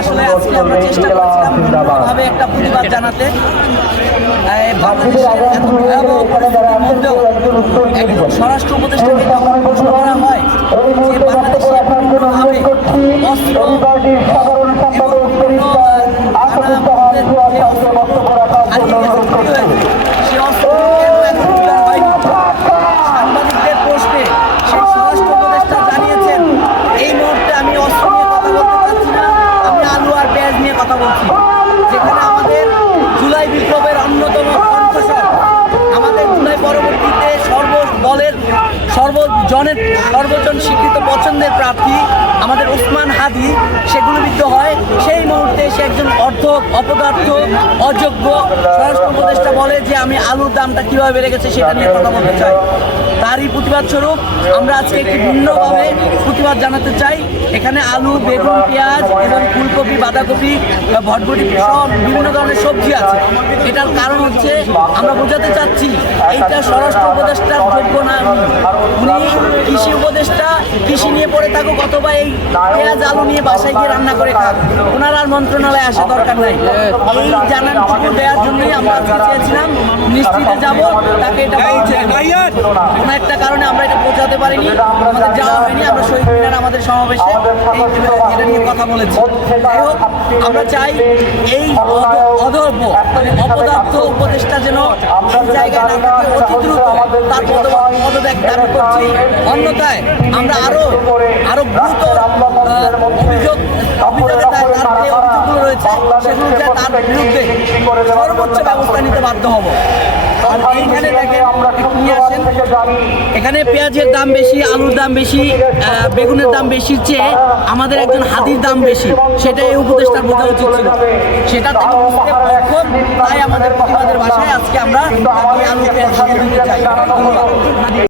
আসলে আজকে আমরা চেষ্টা করেছিলাম ভিন্নভাবে একটা প্রতিবাদ জানাতে। বাংলাদেশের এত ভয়াবহ পরিস্থিতির মধ্যেও একজন স্বরাষ্ট্র উপদেষ্টাকে যখন প্রশ্ন করা হয় যে বাংলাদেশে পূর্ণভাবে অস্ত্র সে অস্ত্র কেন এখন উদ্ধার হয়নি, সাংবাদিকদের প্রশ্নে সেই স্বরাষ্ট্র উপদেষ্টা জানিয়েছেন এই মুহূর্তে আমি অস্ত্র নিয়ে কথা বলতে চাচ্ছি না, আমি আলু আর পেঁয়াজ নিয়ে কথা বলছি। যেখানে আমাদের জুলাই বিপ্লবের অন্যতম কণ্ঠস্বর, আমাদের জুলাই পরবর্তীতে সর্বজন স্বীকৃত পছন্দের প্রার্থী আমাদের ওসমান হাদি সে গুলিবিদ্ধ হয়। সেই মুহূর্তে সে একজন অপদার্থ অযোগ্য স্বরাষ্ট্র উপদেষ্টা বলে যে আমি আলুর দামটা কীভাবে বেড়ে গেছে সেটা নিয়ে কথা বলতে চাই। তারই প্রতিবাদ স্বরূপ আমরা আজকে একটি ভিন্নভাবে প্রতিবাদ জানাতে চাই। এখানে আলু, বেগুন, পেঁয়াজ এবং ফুলকপি, বাঁধাকপি, ভটভটি সব বিভিন্ন ধরনের সবজি আছে। এটার কারণ হচ্ছে আমরা বোঝাতে চাচ্ছি এইটা স্বরাষ্ট্র উপদেষ্টার যোগ্য না। উনি কৃষি উপদেষ্টা, কৃষি নিয়ে পড়ে থাকুক অথবা এই পেঁয়াজ আলু নিয়ে বাসায় গিয়ে রান্না করে খাক, ওনার আর মন্ত্রণালয়ে আসা দরকার নাই। এই জানানটুকু দেওয়ার জন্যই আমরা আজকে চেয়েছিলাম নিশ্চিতে যাব, তাকে এটা পৌঁছে কোনো একটা কারণে আমরা এটা পৌঁছাতে পারিনি, আমাদের যাওয়া হয়নি। আমরা শহীদ মিনার আমাদের সমাবেশে এটা নিয়ে কথা বলেছি। যাই হোক, আমরা চাই এই অধর্ম অপদার্থ উপদেষ্টা যেন এই জায়গায় না থাকে, অতি দ্রুত তার পদত্যাগ দাবি করছি। অন্যথায় আমরা আরো গুরুতর অভিযোগে তার যে অভিযোগগুলো রয়েছে সেগুলো তার বিরুদ্ধে সর্বোচ্চ ব্যবস্থা নিতে বাধ্য হব। আর এইখানে দেখেন নিয়ে আসেন, এখানে পেঁয়াজের দাম বেশি, আলুর দাম বেশি, বেগুনের দাম বেশির চেয়ে আমাদের একজন হাদির দাম বেশি, সেটা এই উপদেষ্টার বোঝা উচিত ছিল। সেটা থেকে বুঝতে অক্ষম, তাই আমাদের প্রতিবাদের ভাষায় আজকে আমরা আলু পেঁয়াজ দিতে চাই।